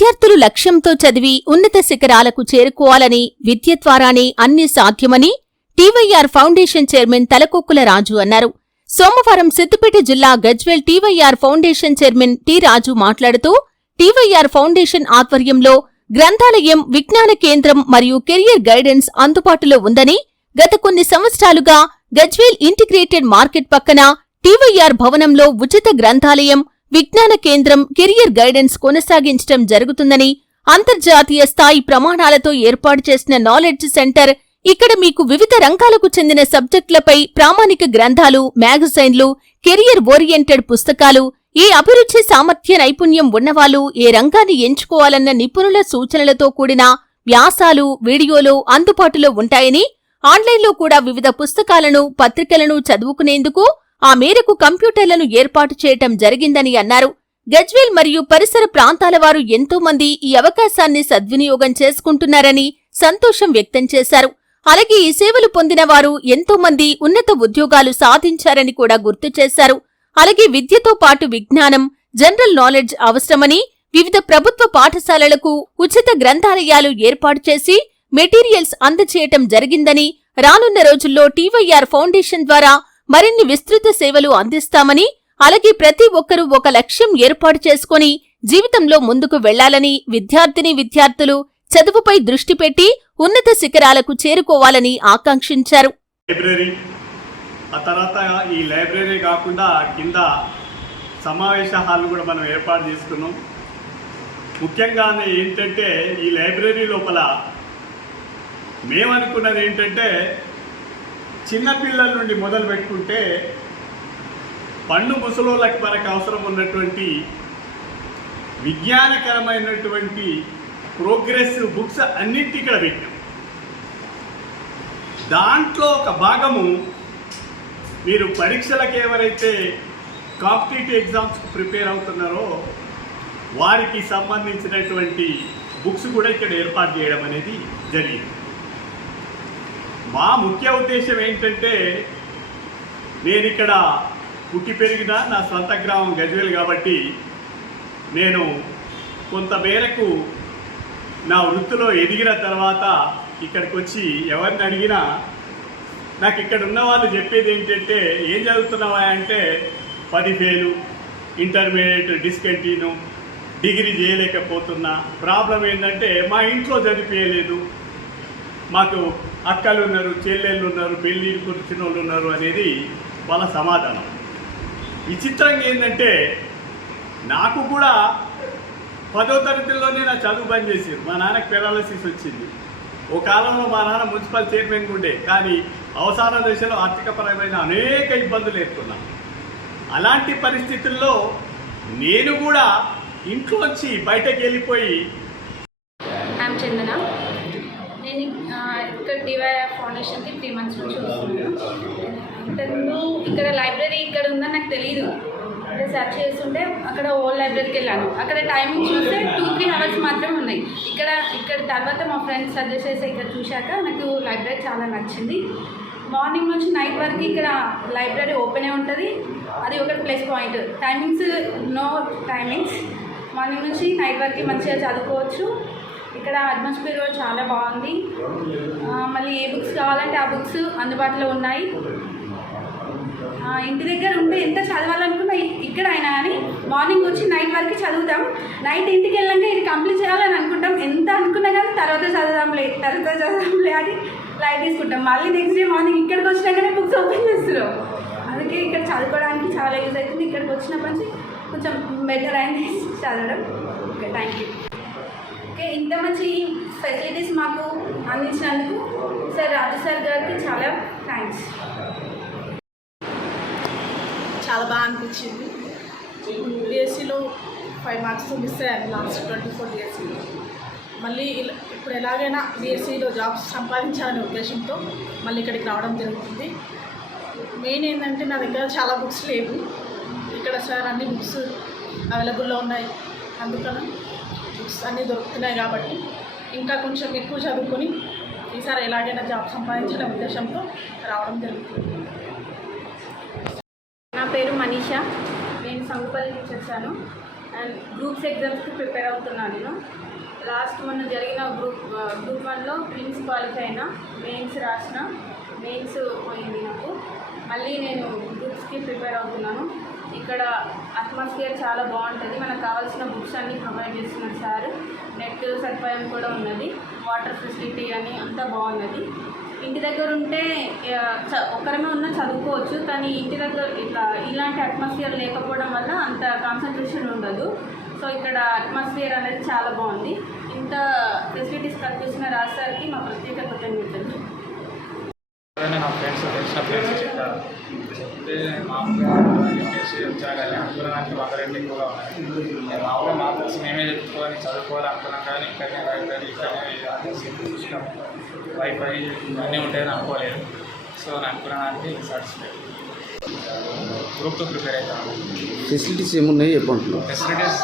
విద్యార్థులు లక్ష్యంతో చదివి ఉన్నత శిఖరాలకు చేరుకోవాలని, విద్య ద్వారానే అన్ని సాధ్యమని TYR foundation chairman Talakokkula Raju అన్నారు. సోమవారం సిద్దిపేట జిల్లా Gajwel TYR foundation chairman T. Raju మాట్లాడుతూ, టీవైఆర్ ఫౌండేషన్ ఆధ్వర్యంలో గ్రంథాలయం, విజ్ఞాన కేంద్రం మరియు కెరియర్ గైడెన్స్ అందుబాటులో ఉందని, గత కొన్ని సంవత్సరాలుగా గజ్వేల్ ఇంటిగ్రేటెడ్ మార్కెట్ పక్కన టీవైఆర్ భవనంలో ఉచిత గ్రంథాలయం, విజ్ఞాన కేంద్రం, కెరియర్ గైడెన్స్ కొనసాగించడం జరుగుతుందని, అంతర్జాతీయ స్థాయి ప్రమాణాలతో ఏర్పాటు చేసిన నాలెడ్జ్ సెంటర్ ఇక్కడ మీకు వివిధ రంగాలకు చెందిన సబ్జెక్టులపై ప్రామాణిక గ్రంథాలు, మ్యాగజైన్లు, కెరియర్ ఓరియంటెడ్ పుస్తకాలు, ఏ అభిరుచి, సామర్థ్య, నైపుణ్యం ఉన్నవాళ్లు ఏ రంగాన్ని ఎంచుకోవాలన్న నిపుణుల సూచనలతో కూడిన వ్యాసాలు, వీడియోలు అందుబాటులో ఉంటాయని, ఆన్లైన్లో కూడా వివిధ పుస్తకాలను, పత్రికలను చదువుకునేందుకు ఆ మేరకు కంప్యూటర్లను ఏర్పాటు చేయటం జరిగిందని అన్నారు. గజ్వేల్ మరియు పరిసర ప్రాంతాల వారు ఎంతో మంది ఈ అవకాశాన్ని సద్వినియోగం చేసుకుంటున్నారని సంతోషం వ్యక్తం చేశారు. అలాగే ఈ సేవలు పొందిన వారు ఎంతో మంది ఉన్నత ఉద్యోగాలు సాధించారని కూడా గుర్తు చేశారు. అలాగే విద్యతో పాటు విజ్ఞానం, జనరల్ నాలెడ్జ్ అవసరమని వివిధ ప్రభుత్వ పాఠశాలలకు ఉచిత గ్రంథాలయాలు ఏర్పాటు చేసి మెటీరియల్స్ అందజేయటం జరిగిందని, రానున్న రోజుల్లో టీవైఆర్ ఫౌండేషన్ ద్వారా మరిన్ని విస్తృత సేవలు అందిస్తామని, అలాగే ప్రతి ఒక్కరూ ఒక లక్ష్యం ఏర్పాటు చేసుకుని జీవితంలో ముందుకు వెళ్లాలని, విద్యార్థులు చదువుపై దృష్టి పెట్టి ఉన్నత శిఖరాలకు చేరుకోవాలని ఆకాంక్షించారు. ఆ తర్వాత ఈ లైబ్రరీ కాకుండా కింద సమావేశ హాల్ కూడా మనం ఏర్పాటు చేసుకున్నాం. ముఖ్యంగా ఏంటంటే ఈ లైబ్రరీ లోపల మేమనుకున్నది ఏంటంటే చిన్నపిల్లల నుండి మొదలు పెట్టుకుంటే పండు ముసలోళ్ళకి మనకు అవసరం ఉన్నటువంటి విజ్ఞానకరమైనటువంటి ప్రోగ్రెసివ్ బుక్స్ అన్నింటి ఇక్కడ పెట్టాం. దాంట్లో ఒక భాగము మీరు పరీక్షలకు ఎవరైతే కాంపిటేటివ్ ఎగ్జామ్స్కి ప్రిపేర్ అవుతున్నారో వారికి సంబంధించినటువంటి బుక్స్ కూడా ఇక్కడ ఏర్పాటు చేయడం అనేది జరిగింది. మా ముఖ్య ఉద్దేశం ఏంటంటే నేను ఇక్కడ పుట్టి పెరిగిన నా సొంత గ్రామం గజ్వేల్ కాబట్టి నేను కొంత మేరకు నా వృత్తిలో ఎదిగిన తర్వాత ఇక్కడికి వచ్చి ఎవరిని అడిగినా నాకు ఇక్కడ ఉన్న వాళ్ళు చెప్పేది ఏంటంటే ఏం చదువుతున్నావా అంటే 10 ఫెయిలు, ఇంటర్మీడియట్ డిస్కంటిన్యూ, డిగ్రీ చేయలేకపోతున్నా. ప్రాబ్లం ఏంటంటే మా ఇంట్లో చదివించలేదు, మాకు అక్కలు ఉన్నారు, చెల్లెళ్ళు ఉన్నారు, పెళ్ళి కూర్చున్న వాళ్ళు ఉన్నారు అనేది వాళ్ళ సమాధానం. విచిత్రంగా ఏంటంటే నాకు కూడా 10వ తరగతిలోనే నా చదువు బంద్ చేసారు. మా నాన్నకి పెరాలసిస్ వచ్చింది. ఓ కాలంలో మా నాన్న మున్సిపల్ చైర్మన్ ఉండే, కానీ అవసాన దశలో ఆర్థికపరమైన అనేక ఇబ్బందులు ఎదుర్కొన్నాను. అలాంటి పరిస్థితుల్లో నేను కూడా ఇంట్లోంచి బయటకు వెళ్ళిపోయి చందన, నేను ఇక్కడ టీవైఆర్ ఫౌండేషన్కి 3 months నుంచి వస్తున్నాను. ఇంతకుముందు ఇక్కడ లైబ్రరీ ఇక్కడ ఉందని నాకు తెలీదు. అంటే సెర్చ్ చేస్తుంటే అక్కడ ఓల్డ్ లైబ్రరీకి వెళ్ళాను. అక్కడ టైమింగ్ చూస్తే 2-3 hours మాత్రమే ఉన్నాయి. ఇక్కడ తర్వాత మా ఫ్రెండ్స్ సజెస్ట్ చేసి ఇక్కడ చూశాక నాకు లైబ్రరీ చాలా నచ్చింది. మార్నింగ్ నుంచి నైట్ వరకు ఇక్కడ లైబ్రరీ ఓపెనే ఉంటుంది. అది ఒక plus point. Timings no timings, morning నుంచి నైట్ వరకు మంచిగా చదువుకోవచ్చు. ఇక్కడ అట్మాస్ఫియర్ కూడా చాలా బాగుంది. మళ్ళీ ఏ బుక్స్ కావాలంటే ఆ బుక్స్ అందుబాటులో ఉన్నాయి. ఇంటి దగ్గర ఉంటే ఎంత చదవాలనుకున్నా ఇక్కడ అయినా కానీ మార్నింగ్ వచ్చి నైట్ వరకు చదువుతాం. నైట్ ఇంటికి వెళ్ళాక ఇది కంప్లీట్ చేయాలని అనుకుంటాం. ఎంత అనుకున్నా కానీ తర్వాత చదువుదాంలే అని లైట్ తీసుకుంటాం. మళ్ళీ నెక్స్ట్ డే మార్నింగ్ ఇక్కడికి వచ్చినాకనే బుక్స్ ఓపెన్ చేస్తున్నాం. అందుకే ఇక్కడ చదువుకోవడానికి చాలా యూజ్ అవుతుంది. ఇక్కడికి వచ్చినప్పటి నుంచి కొంచెం బెటర్ అయింది చదవడం. Okay, thank you. ఓకే, ఇంత మంచి ఫెసిలిటీస్ మాకు అందించినందుకు సార్ రాజు సార్ గారికి చాలా థ్యాంక్స్. చాలా బాగా అనిపించింది. డిఎస్సిలో 5 marks మిస్ అయ్యాను లాస్ట్ 24 డిఎస్సిలో. మళ్ళీ ఇప్పుడు ఎలాగైనా డిఎస్సిలో జాబ్స్ సంపాదించాలనే ఉద్దేశంతో మళ్ళీ ఇక్కడికి రావడం జరుగుతుంది. మెయిన్ ఏంటంటే నా దగ్గర చాలా బుక్స్ లేవు. ఇక్కడ సార్ అన్ని బుక్స్ అవైలబుల్లో ఉన్నాయి. అందుకని బుక్స్ అన్నీ దొరుకుతున్నాయి కాబట్టి ఇంకా కొంచెం ఎక్కువ చదువుకొని ఈసారి ఎలాగైనా జాబ్ సంపాదించాలనే ఉద్దేశంతో రావడం జరుగుతుంది. నా పేరు మనీషా, నేను సంగుపల్లి నుంచి వచ్చాను. అండ్ గ్రూప్స్ ఎగ్జామ్స్కి ప్రిపేర్ అవుతున్నాను నేను. లాస్ట్ మొన్న జరిగిన గ్రూప్ 1లో ప్రిలిమ్స్ క్వాలిఫై అయినా, మెయిన్స్ రాసిన, మెయిన్స్ పోయింది నాకు. మళ్ళీ నేను గ్రూప్స్కి ప్రిపేర్ అవుతున్నాను. ఇక్కడ అట్మాస్ఫియర్ చాలా బాగుంటుంది. మనకు కావాల్సిన బుక్స్ అన్నీ ప్రొవైడ్ చేస్తున్నారు సార్. నెట్ సదుపాయం కూడా ఉన్నది, వాటర్ ఫెసిలిటీ అని అంతా బాగున్నది. ఇంటి దగ్గర ఉంటే ఒక్కరమే ఉన్నా చదువుకోవచ్చు, కానీ ఇంటి దగ్గర ఇలాంటి అట్మాస్ఫియర్ లేకపోవడం వల్ల అంత కాన్సన్ట్రేషన్ ఉండదు. సో ఇక్కడ అట్మాస్ఫియర్ అనేది చాలా బాగుంది. ఇంత ఫెసిలిటీస్ కల్పించిన రాష్ట్రానికి మా ప్రత్యేక కృతజ్ఞతలు. నా ఫ్రెండ్స్ తెలిసిన ఫ్రెండ్స్ చెప్పారు. చెప్తే మామూలుగా చెప్పేసి వచ్చాగానే అనుకున్నానికి మదరెంట్ ఎక్కువగా ఉన్నాయి. నేను మామూలుగా మా కోసం మేమే చెప్పుకొని చదువుకోవాలి అనుకున్నాం, కానీ ఇక్కడనే లైబ్రరీ, ఇక్కడనే చూసినాం, వైఫై ఇవన్నీ ఉంటాయని అనుకోలేదు. సో నేను అనుకున్నానికి సాటిస్ఫైడ్. గ్రూప్తో ప్రిపేర్ అవుతాను. ఫెసిలిటీస్ ఏమున్నాయి చెప్పంటున్నాను. ఫెసిలిటీస్